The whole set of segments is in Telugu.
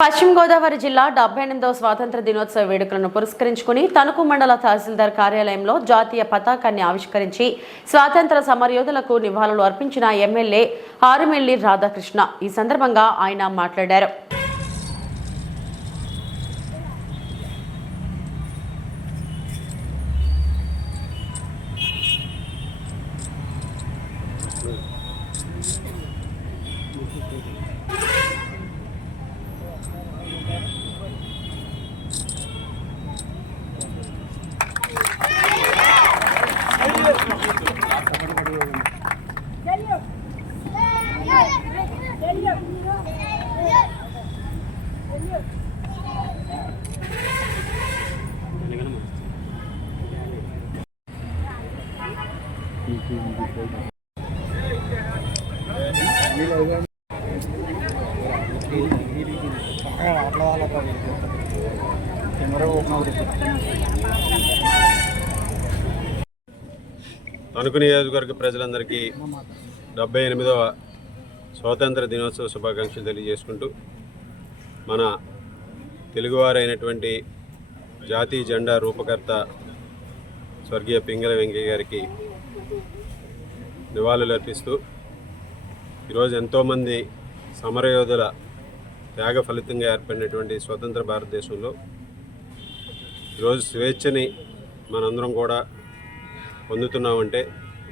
పశ్చిమ గోదావరి జిల్లా 78వ స్వాతంత్ర దినోత్సవ వేడుకలను పురస్కరించుకుని తణుకు మండల తహసీల్దార్ కార్యాలయంలో జాతీయ పతాకాన్ని ఆవిష్కరించి స్వాతంత్ర సమరయోధులకు నివాళులు అర్పించిన ఎమ్మెల్యే ఆరుమెల్లి రాధాకృష్ణ ఈ సందర్భంగా ఆయన మాట్లాడారు. తణుకు నియోజకవర్గ ప్రజలందరికీ 78వ స్వాతంత్ర దినోత్సవ శుభాకాంక్షలు తెలియజేసుకుంటూ మన తెలుగువారైనటువంటి జాతీయ జెండా రూపకర్త స్వర్గీయ పింగళ వెంకయ్య గారికి నివాళులు అర్పిస్తూ ఈరోజు ఎంతోమంది సమరయోధుల త్యాగ ఫలితంగా ఏర్పడినటువంటి స్వతంత్ర భారతదేశంలో ఈరోజు స్వేచ్ఛని మనందరం కూడా పొందుతున్నామంటే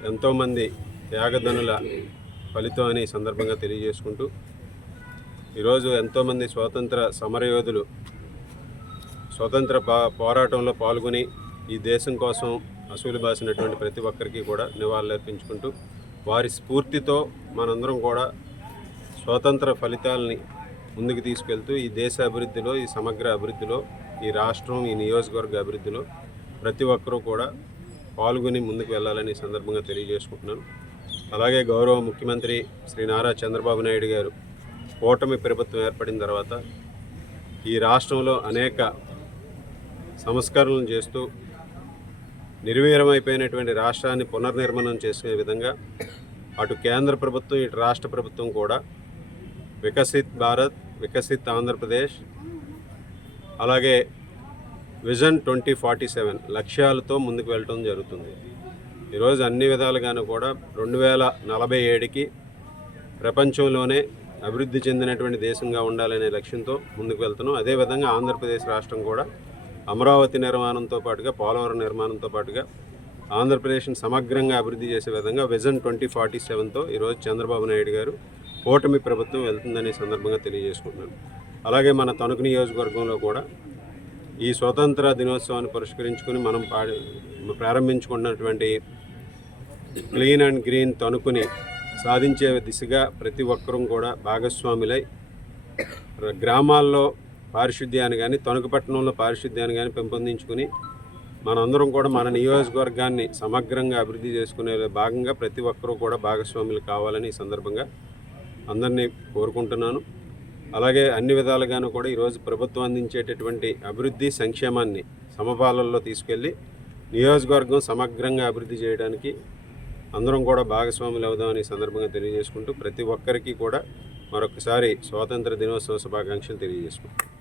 ఎంతోమంది త్యాగధనుల ఫలితం అని సందర్భంగా తెలియజేసుకుంటూ ఈరోజు ఎంతోమంది స్వాతంత్ర సమరయోధులు స్వతంత్ర పోరాటంలో పాల్గొని ఈ దేశం కోసం అసూలు బాసినటువంటి ప్రతి ఒక్కరికి కూడా నివాళులు అర్పించుకుంటూ వారి స్ఫూర్తితో మనందరం కూడా స్వాతంత్ర ఫలితాలని ముందుకు తీసుకెళ్తూ ఈ దేశ అభివృద్ధిలో, ఈ సమగ్ర అభివృద్ధిలో, ఈ రాష్ట్రం, ఈ నియోజకవర్గ అభివృద్ధిలో ప్రతి ఒక్కరూ కూడా పాల్గొని ముందుకు వెళ్ళాలని సందర్భంగా తెలియజేసుకుంటున్నాను. అలాగే గౌరవ ముఖ్యమంత్రి శ్రీ నారా చంద్రబాబు నాయుడు గారు కూటమి ప్రభుత్వం ఏర్పడిన తర్వాత ఈ రాష్ట్రంలో అనేక సంస్కరణలు చేస్తూ నిర్వీర్యమైపోయినటువంటి రాష్ట్రాన్ని పునర్నిర్మాణం చేసే విధంగా అటు కేంద్ర ప్రభుత్వం, ఇటు రాష్ట్ర ప్రభుత్వం కూడా వికసిత్ భారత్, వికసిత్ ఆంధ్రప్రదేశ్, అలాగే విజన్ 2047 లక్ష్యాలతో ముందుకు వెళ్ళటం జరుగుతుంది. ఈరోజు అన్ని విధాలుగాను కూడా 2047కి ప్రపంచంలోనే అభివృద్ధి చెందినటువంటి దేశంగా ఉండాలనే లక్ష్యంతో ముందుకు వెళ్తున్నాం. అదేవిధంగా ఆంధ్రప్రదేశ్ రాష్ట్రం కూడా అమరావతి నిర్మాణంతో పాటుగా, పోలవరం నిర్మాణంతో పాటుగా ఆంధ్రప్రదేశ్ని సమగ్రంగా అభివృద్ధి చేసే విధంగా విజన్ 2047తో ఈరోజు చంద్రబాబు నాయుడు గారు కూటమి ప్రభుత్వం వెళ్తుందనే సందర్భంగా తెలియజేసుకుంటున్నాను. అలాగే మన తణుకు నియోజకవర్గంలో కూడా ఈ స్వతంత్ర దినోత్సవాన్ని పురస్కరించుకుని మనం ప్రారంభించుకున్నటువంటి క్లీన్ అండ్ గ్రీన్ తణుకుని సాధించే దిశగా ప్రతి ఒక్కరూ కూడా భాగస్వాములై గ్రామాల్లో పారిశుద్ధ్యాన్ని కానీ, తణుకు పట్టణంలో పారిశుద్ధ్యాన్ని కానీ పెంపొందించుకుని మనందరం కూడా మన నియోజకవర్గాన్ని సమగ్రంగా అభివృద్ధి చేసుకునే భాగంగా ప్రతి ఒక్కరూ కూడా భాగస్వాములు కావాలని ఈ సందర్భంగా అందరినీ కోరుకుంటున్నాను. అలాగే అన్ని విధాలుగాను కూడా ఈరోజు ప్రభుత్వం అందించేటటువంటి అభివృద్ధి, సంక్షేమాన్ని సమపాలనలో తీసుకెళ్ళి నియోజకవర్గం సమగ్రంగా అభివృద్ధి చేయడానికి అందరం కూడా భాగస్వాములు అవుదామని సందర్భంగా తెలియజేసుకుంటూ ప్రతి ఒక్కరికి కూడా మరొకసారి స్వాతంత్ర దినోత్సవ శుభాకాంక్షలు తెలియజేసుకుంటాం.